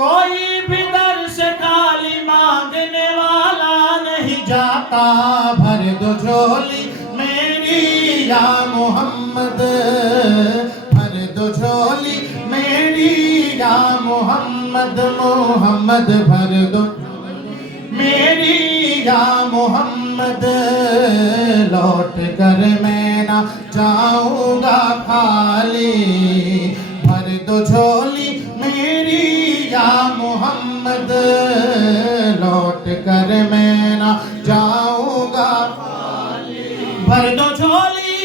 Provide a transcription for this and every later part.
कोई भी दर से खाली मांगने वाला नहीं जाता। भर दो झोली मेरी या मोहम्मद, भर दो झोली मेरी या मोहम्मद, मोहम्मद भर दो मेरी या मोहम्मद। लौट कर मैं ना जाऊंगा खाली, भर दो झोली मेरी या मोहम्मद। लौट कर मैं ना जाऊंगा खाली, भर दो झोली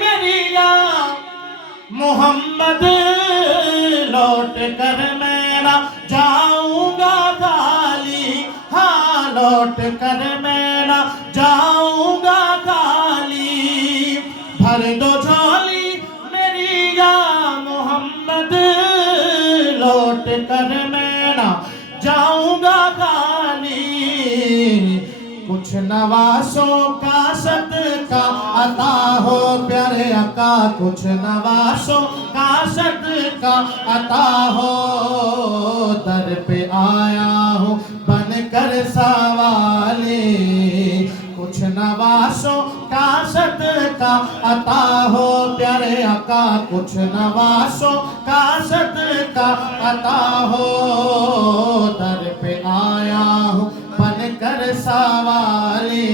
मेरी या मोहम्मद। लौट कर मैं ना जाऊंगा खाली, हाँ लौट कर मैं ना जाऊंगा खाली। भर दो झोली मेरी या मोहम्मद। लौट कर मैं ना जाऊंगा खाली। कुछ नवासों का सदका अता हो प्यारे आका, कुछ नवासों का सदका अता हो। दर पे आया हूँ बनकर सवाले, कुछ नवासों का सदका अता हो प्यारे आका, कुछ नवासों का सदका अता हो। दर पे आया हूँ बनकर सवाले।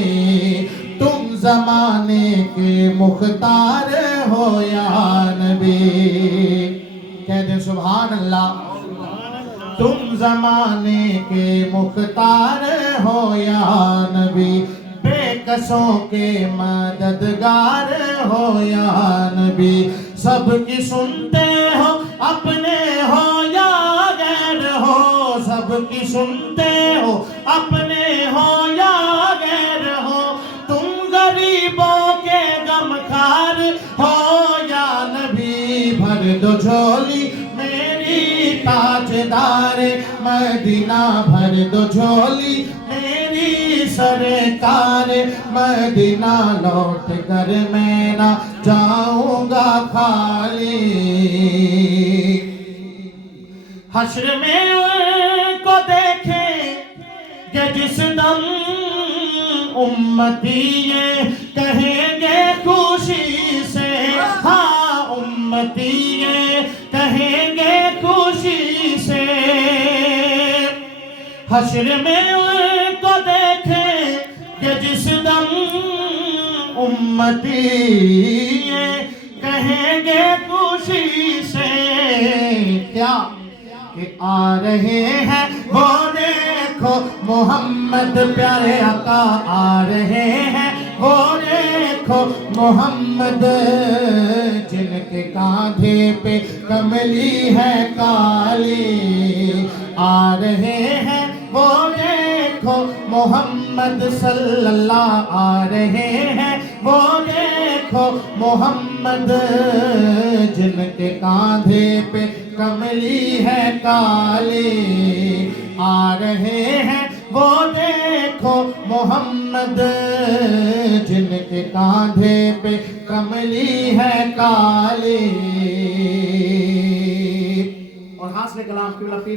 तुम जमाने के मुख्तार हो या नबी, कह दे सुभान अल्लाह। तुम जमाने के मुख्तार हो या नबी, बेकसों के मददगार हो या नबी। सबकी सुनते हो अपने हो या गैर हो, सबकी सुनते हो अपने हो या गैर हो। तुम गरीबों के गमखार हो या नबी। भर दो झोली मेरी ताजदार मदीना, भर दो झोली मेरी सरकार मदीना। लौट कर मैं ना जाऊंगा खाली। हश्र में उनको देखेंगे जिस दम, उम्मती ये कहेंगे खुशी से, हाँ उम्मती ये कहेंगे खुशी से। हश्र में उनको देखेंगे जिस दम, उम्मती ये कहेंगे खुशी से। क्या कि आ रहे हैं वो देखो मोहम्मद प्यारे आका, आ रहे हैं वो देखो मोहम्मद। जिनके कांधे पे कमली है काली, आ रहे हैं वो देखो मोहम्मद सल्लल्लाहु। आ रहे हैं वो देखो मोहम्मद, जिनके कांधे पे कमली है काली। आ रहे हैं वो देखो मोहम्मद, जिनके कांधे पे कमली है काली। और हाथ में कलाम की